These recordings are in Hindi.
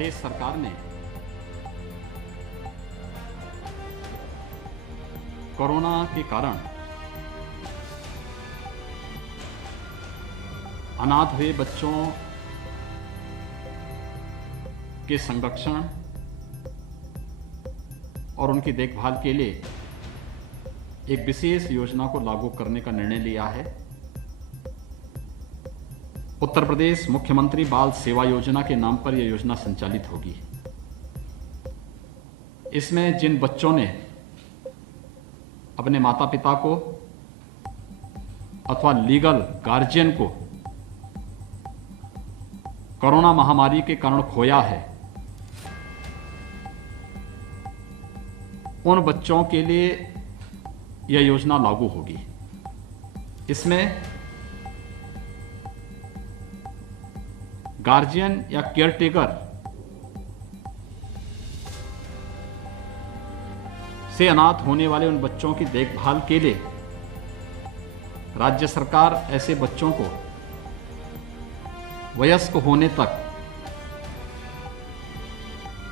प्रदेश सरकार ने कोरोना के कारण अनाथ हुए बच्चों के संरक्षण और उनकी देखभाल के लिए एक विशेष योजना को लागू करने का निर्णय लिया है। उत्तर प्रदेश मुख्यमंत्री बाल सेवा योजना के नाम पर यह योजना संचालित होगी। इसमें जिन बच्चों ने अपने माता पिता को अथवा लीगल गार्जियन को कोरोना महामारी के कारण खोया है, उन बच्चों के लिए यह योजना लागू होगी। इसमें गार्जियन या केयरटेकर से अनाथ होने वाले उन बच्चों की देखभाल के लिए राज्य सरकार ऐसे बच्चों को वयस्क होने तक,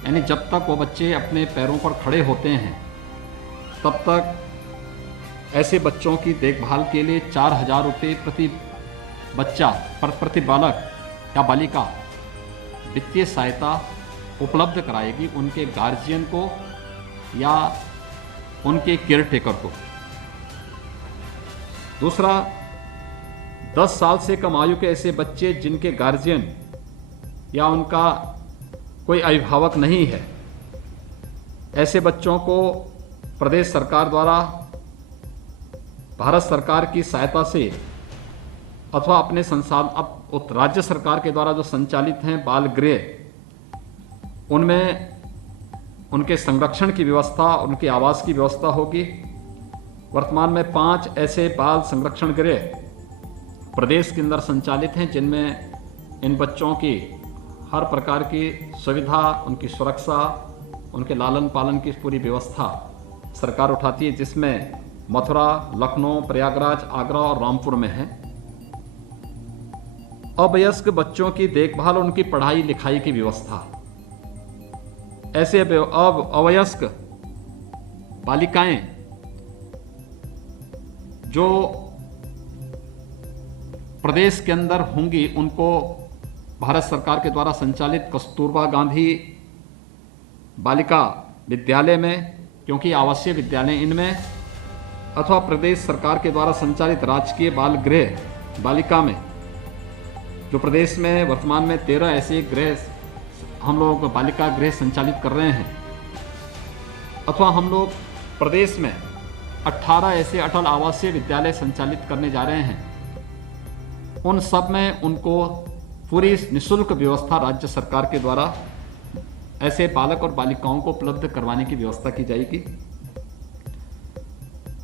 यानी जब तक वो बच्चे अपने पैरों पर खड़े होते हैं तब तक ऐसे बच्चों की देखभाल के लिए 4,000 रुपये प्रति बच्चा प्रति बालक या बालिका वित्तीय सहायता उपलब्ध कराएगी उनके गार्जियन को या उनके केयरटेकर को। दूसरा, 10 साल से कम आयु के ऐसे बच्चे जिनके गार्जियन या उनका कोई अभिभावक नहीं है, ऐसे बच्चों को प्रदेश सरकार द्वारा भारत सरकार की सहायता से अथवा अपने संसाधन राज्य सरकार के द्वारा जो संचालित हैं बाल गृह, उनमें उनके संरक्षण की व्यवस्था, उनके आवास की व्यवस्था होगी। वर्तमान में 5 ऐसे बाल संरक्षण गृह प्रदेश के अंदर संचालित हैं, जिनमें इन बच्चों की हर प्रकार की सुविधा, उनकी सुरक्षा, उनके लालन पालन की पूरी व्यवस्था सरकार उठाती है, जिसमें मथुरा, लखनऊ, प्रयागराज, आगरा और रामपुर में है। अवयस्क बच्चों की देखभाल और उनकी पढ़ाई लिखाई की व्यवस्था, ऐसे अवयस्क बालिकाएं जो प्रदेश के अंदर होंगी, उनको भारत सरकार के द्वारा संचालित कस्तूरबा गांधी बालिका विद्यालय में, क्योंकि आवासीय विद्यालय इनमें, अथवा प्रदेश सरकार के द्वारा संचालित राजकीय बाल गृह बालिका में, जो प्रदेश में वर्तमान में 13 ऐसे गृह हम लोग बालिका गृह संचालित कर रहे हैं, अथवा हम लोग प्रदेश में 18 ऐसे अटल आवासीय विद्यालय संचालित करने जा रहे हैं। उन सब में उनको पूरी निःशुल्क व्यवस्था राज्य सरकार के द्वारा ऐसे बालक और बालिकाओं को उपलब्ध करवाने की व्यवस्था की जाएगी।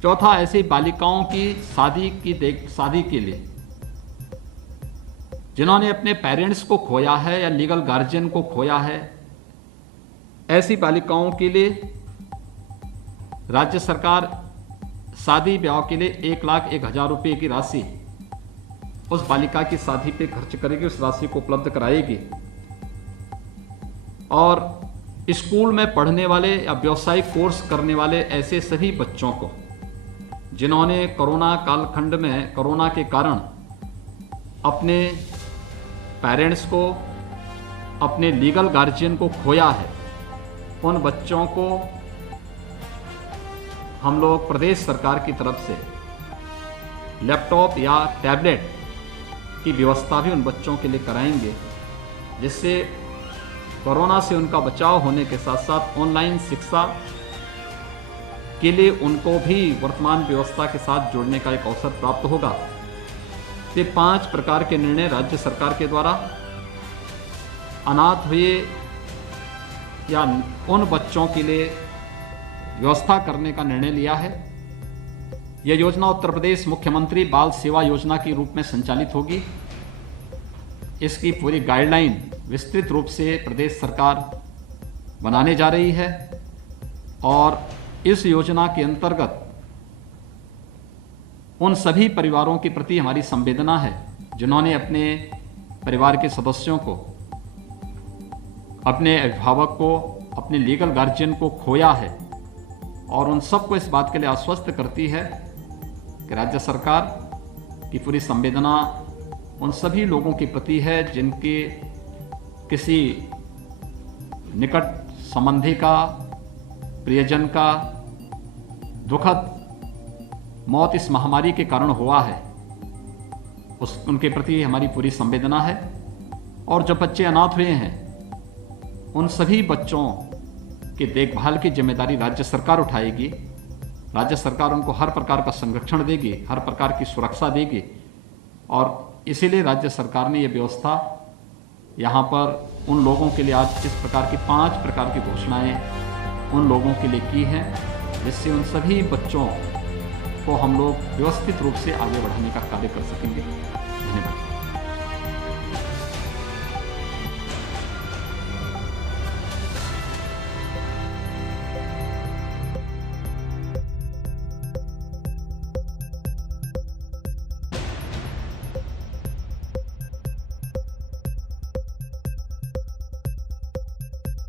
चौथा, ऐसी बालिकाओं की शादी के लिए जिन्होंने अपने पेरेंट्स को खोया है या लीगल गार्जियन को खोया है, ऐसी बालिकाओं के लिए राज्य सरकार शादी ब्याह के लिए 1,01,000 रुपये की राशि उस बालिका की शादी पे खर्च करेगी, उस राशि को उपलब्ध कराएगी। और स्कूल में पढ़ने वाले या व्यावसायिक कोर्स करने वाले ऐसे सभी बच्चों को जिन्होंने कोरोना कालखंड में कोरोना के कारण अपने पेरेंट्स को, अपने लीगल गार्जियन को खोया है, उन बच्चों को हम लोग प्रदेश सरकार की तरफ से लैपटॉप या टैबलेट की व्यवस्था भी उन बच्चों के लिए कराएंगे, जिससे कोरोना से उनका बचाव होने के साथ साथ ऑनलाइन शिक्षा के लिए उनको भी वर्तमान व्यवस्था के साथ जोड़ने का एक अवसर प्राप्त होगा। ये 5 प्रकार के निर्णय राज्य सरकार के द्वारा अनाथ हुए या उन बच्चों के लिए व्यवस्था करने का निर्णय लिया है। यह योजना उत्तर प्रदेश मुख्यमंत्री बाल सेवा योजना के रूप में संचालित होगी। इसकी पूरी गाइडलाइन विस्तृत रूप से प्रदेश सरकार बनाने जा रही है और इस योजना के अंतर्गत उन सभी परिवारों के प्रति हमारी संवेदना है जिन्होंने अपने परिवार के सदस्यों को अपने अभिभावक को, अपने लीगल गार्जियन को खोया है, और उन सबको इस बात के लिए आश्वस्त करती है कि राज्य सरकार की पूरी संवेदना उन सभी लोगों के प्रति है जिनके किसी निकट संबंधी का, प्रियजन का दुखद मौत इस महामारी के कारण हुआ है। उनके प्रति हमारी पूरी संवेदना है। और जो बच्चे अनाथ हुए हैं, उन सभी बच्चों की देखभाल की जिम्मेदारी राज्य सरकार उठाएगी। राज्य सरकार उनको हर प्रकार का संरक्षण देगी, हर प्रकार की सुरक्षा देगी, और इसीलिए राज्य सरकार ने ये व्यवस्था यहाँ पर उन लोगों के लिए आज इस प्रकार की 5 प्रकार की घोषणाएं उन लोगों के लिए की हैं, जिससे उन सभी बच्चों को हम लोग व्यवस्थित रूप से आगे बढ़ाने का कार्य कर सकेंगे। धन्यवाद।